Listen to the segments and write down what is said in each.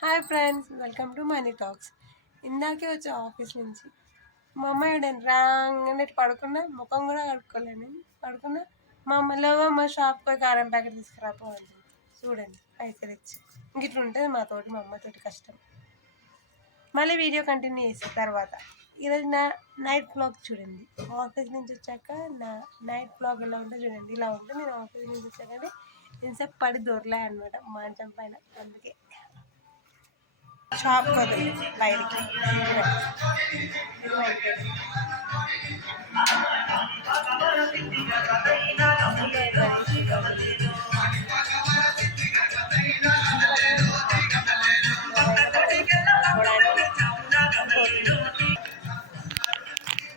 Hi friends, welcome to money talks. ఇందాకే వచ్చే office నుంచి మా అమ్మాయి రాగానే పడుకున్నా, ముఖం కూడా కడుక్కోలేను. పడుకున్నా, మా అమ్మలో మా షాప్కి పోయి కారం ప్యాకెట్ తీసుకురాపోవాలి. చూడండి పైసలు ఇచ్చి ఇట్లా ఉంటుంది మాతోటి, మా అమ్మతోటి కష్టం. మళ్ళీ వీడియో కంటిన్యూ చేసే తర్వాత ఈరోజు నైట్ బ్లాగ్ చూడండి. ఆఫీస్ నుంచి వచ్చాక నా నైట్ బ్లాగ్ ఎలా ఉంటుందో చూడండి. ఇలా ఉంటుంది. నేను ఆఫీస్ నుంచి వచ్చాకంటే ఇంతసేపు పడి దొరలే అనమాట మంచం పైన. అందుకే షాప్ కొద్ది బయటికి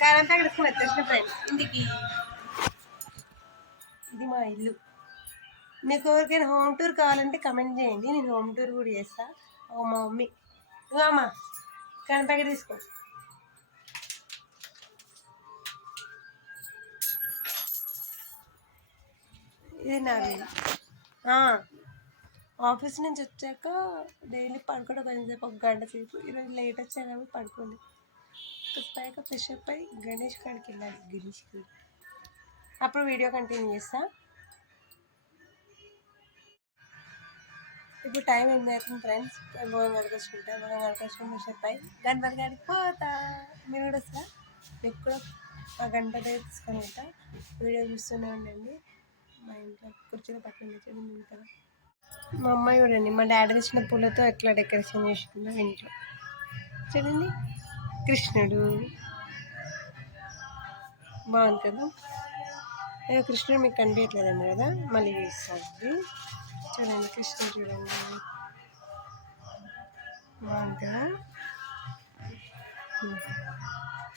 కారం ప్యాకెట్ తీసుకుని వచ్చేసిన ఫ్రెండ్స్ ఇంటికి. ఇది మా ఇల్లు. మీకు ఎవరికైనా హోమ్ టూర్ కావాలంటే కమెంట్ చేయండి, నేను హోమ్ టూర్ కూడా చేస్తా. ఓ మా మమ్మీ, అమ్మా కారం ప్యాకెట్ తీసుకో. ఇది నాది. ఆఫీస్ నుంచి వచ్చాక డైలీ పడుకోవడం కొంచెంసేపు, ఒక గంట సేపు. ఈరోజు లేట్ వచ్చా కాబట్టి పడుకోండి. పైగా ఫ్రెష్ అప్ అయి గణేష్ కాడికి వెళ్ళాలి. గణేష్కి అప్పుడు వీడియో కంటిన్యూ చేస్తా. ఇప్పుడు టైం ఏం అవుతుంది ఫ్రెండ్స్? భోగం కడుకొచ్చుకుంటా. భోగం కడుకొచ్చుకుని ఫ్రెష్ అప్ అయి గణపతి కాడికి పోతా. మీరు కూడా వస్తా? మీకు కూడా ఆ గణపతి దగ్గర తీసుకొని వెళ్తా. వీడియో చూస్తూనే ఉండండి. మా ఇంట్లో కుర్చీలో పక్కన చూడండి కదా. మా అమ్మాయి చూడండి మా డాడీ తెచ్చిన పూలతో ఎట్లా డెకరేషన్ చేసిందో ఇంట్లో. చూడండి కృష్ణుడు బాగుంది కదా. కృష్ణుడు మీకు కనిపించట్లేదండి కదా, మళ్ళీ చూస్తుంది. చూడండి కృష్ణుడు చూడండి, బాగుంది కదా.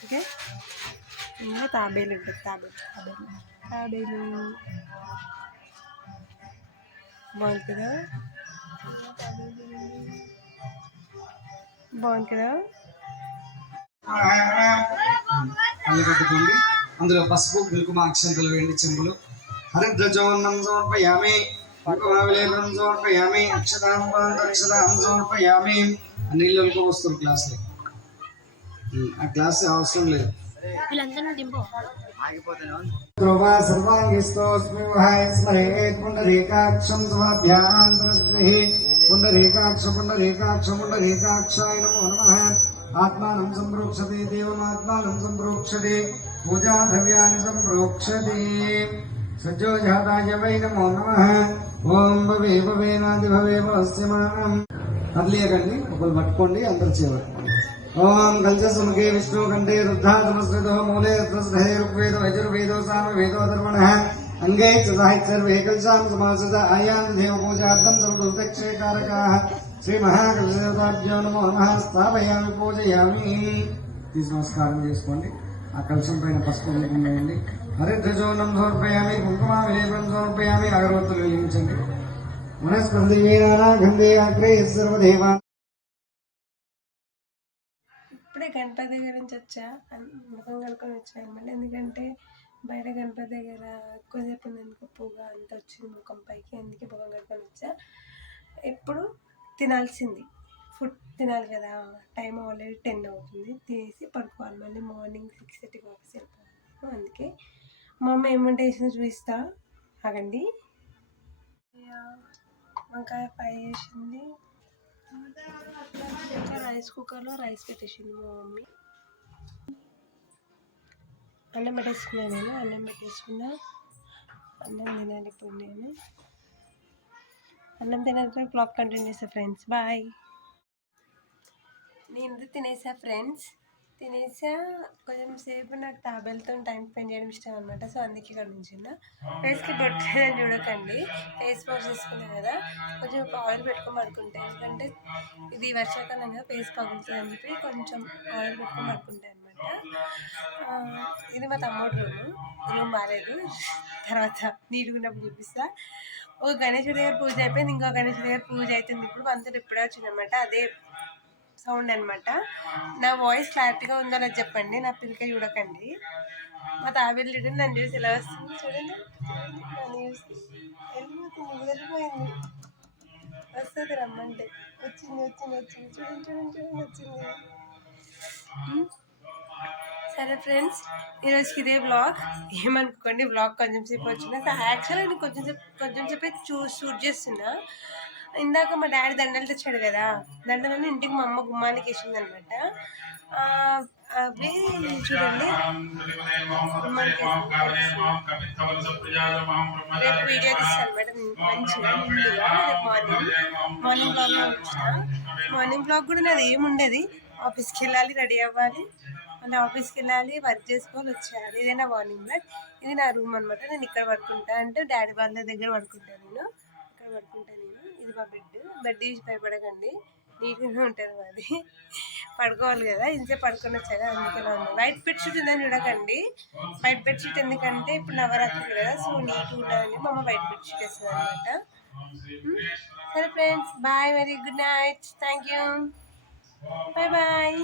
ఓకే, ఇంకా తాబేలు ఉంటుంది. తాబేలు బాగుంది కదా. బాగుంది కదా. కట్టుకోండి. అందులో పసుపు కుంకుమ అక్షంతలు వేయండి. చెంబులు హరిద్రజోన్నం సమర్పయామి, కుంకుమావిలేపనం సమర్పయామి, అక్షతాం సమర్పయామి. నీళ్ళు వస్తుంది క్లాస్లో. ఆ క్లాస్ అవసరం లేదు. పుండరీకాక్షం పుండరీకాక్షాయ నమో నమః. ఆత్మానం సంప్రోక్షతే, దేవమాత్మానం సంప్రోక్షతే, పూజా ద్రవ్యాన్ని సంప్రోక్షతే. సజ్జోజాతాయ వై నమో నమః. ఓం భవే భవేనాది భవే భవస్యమానం. అర్లేకండి, ఒకరు పట్టుకోండి, అందరు చేయవచ్చు. ఓం కల్చముఖే విష్ణుకంఠే రుద్ధాతమస్కృతో మూలే తస్ధే ఋగ్వేదో యజుర్వేదో సామవేదో ధర్మణః అంగే చ సాహిత్యర్వే కల్చాం సమాసద ఆయాం దేవ పూజార్థం సర్వదక్షేకారకాః. శ్రీ మహాకలశదేవతాభ్యో నమో నమః. స్థాపయామి, పూజయామి. తీసి నమస్కారం చేసుకోండి. ఆ కలశం పైన పసుపు కుంకుమ వేయండి. హరిద్రజోన్నం సమర్పయామి, కుంకుమావిలేపనం సమర్పయామి. అగరవత్తులు వెలిగించండి. వనస్పతిగంధే అగ్రే సర్వదేవా. ఇప్పుడే గణపతి దగ్గర నుంచి వచ్చా, ముఖం కడుక్కొని వచ్చాను అనమాట. ఎందుకంటే బయట గణపతి దగ్గర ఎక్కువసేపు ఉందనుకో పొగ అంత వచ్చింది ముఖం పైకి, అందుకే ముఖం కడుక్కొని వచ్చా. ఇప్పుడు తినాల్సింది, ఫుడ్ తినాలి కదా. టైం ఆల్రెడీ 10 అవుతుంది. తినేసి పడుకోవాలి. మళ్ళీ మార్నింగ్ 6:30 ఆఫీస్ వెళ్ళిపోవాలి. అందుకే మా అమ్మ ఏమంటే వేసిందో చూపిస్తా, ఆగండి. వంకాయ ఫ్రై చేసింది. రైస్ కుక్కర్లో రైస్ పెట్టేసింది మా మమ్మీ. అన్నం పెట్టేసుకున్నా. అన్నం తినాలి ఇప్పుడు. నేను అన్నం తినాలి. బ్లాగ్ కంటిన్యూ చేసా ఫ్రెండ్స్. బాయ్. నేను తినేసా ఫ్రెండ్స్. కొంచెం సేపు నాకు తాబేలతో టైం స్పెండ్ చేయడం ఇష్టం అనమాట. సో అందుకే ఇక్కడ నుంచి ఫేస్కి పెట్టలేదని చూడకండి. ఫేస్ వాష్ చేసుకున్నాను కదా, కొంచెం ఆయిల్ పెట్టుకొని పడుకుంటాను. ఎందుకంటే ఇది వర్షాకాలం కదా, ఫేస్ పగులుతుంది అని చెప్పి కొంచెం ఆయిల్ పెట్టుకొని పడుకుంటాను అనమాట. ఇది మా తమ్ముడు రూమ్ బాగాలేదు, తర్వాత నీట్గా ఉన్నప్పుడు చూపిస్తా. ఒక గణేశుడి దగ్గర పూజ అయిపోయింది, ఇంకో గణేశుడి దగ్గర పూజ అవుతుంది. ఇప్పుడు అంతా ఇప్పుడే వచ్చిందనమాట. అదే సౌండ్ అనమాట. నా వాయిస్ క్లారిటీగా ఉందో లేదో చెప్పండి. నా పిల్లకి చూడకండి. మా తాబేలు చూడండి, నన్ను చూసి ఎలా వస్తుంది చూడండి. నన్ను చూసి వెళ్ళిపోయింది. వస్తుంది రమ్మంటే. వచ్చింది వచ్చింది వచ్చింది, చూడండి చూడండి చూడండి వచ్చింది. ఉమ్. సరే ఫ్రెండ్స్, ఈరోజుకి ఇదే బ్లాగ్. ఏమనుకోండి, బ్లాగ్ కొంచెం సేపు వచ్చిన. యాక్చువల్గా నేను కొంచెం సేపు షూట్ చేస్తున్నా. ఇందాక మా డాడీ దండలు తెచ్చాడు కదా, దండలని ఇంటికి మా అమ్మ గుమ్మానికి వేసింది అనమాట. అవి చూడండి, గుమ్మానికి రేపు వీడియో తీస్తాను అనమాట మంచిగా నిండుగా. రేపు మార్నింగ్ బ్లాగ్లో వచ్చిన. మార్నింగ్ బ్లాగ్ కూడా నాది ఏముండేది, ఆఫీస్కి వెళ్ళాలి, రెడీ అవ్వాలి, మళ్ళీ ఆఫీస్కి వెళ్ళాలి, వర్క్ చేసుకొని వచ్చేయాలి. ఇదే నా మార్నింగ్ బ్లాగ్. ఇది నా రూమ్ అనమాట. నేను ఇక్కడ పడుకుంటా, అంటే డాడీ వాళ్ళ దగ్గర పడుకుంటాను. నేను ఇక్కడ పడుకుంటాను. ఇది మా బెడ్ తీసి భయపడకండి, నీట్గానే ఉంటుంది మాది. పడుకోవాలి కదా, ఇంతసేపు పడుకొని వచ్చాను, అందుకనే ఉంది. వైట్ బెడ్షీట్ ఉందని చూడకండి. వైట్ బెడ్షీట్ ఎందుకంటే ఇప్పుడు నవరాత్రి కదా, సో నీట్గా ఉంటుందని మా అమ్మ వైట్ బెడ్షీట్ వేస్తుంది అనమాట. సరే friends, bye, very good night, thank you, bye bye.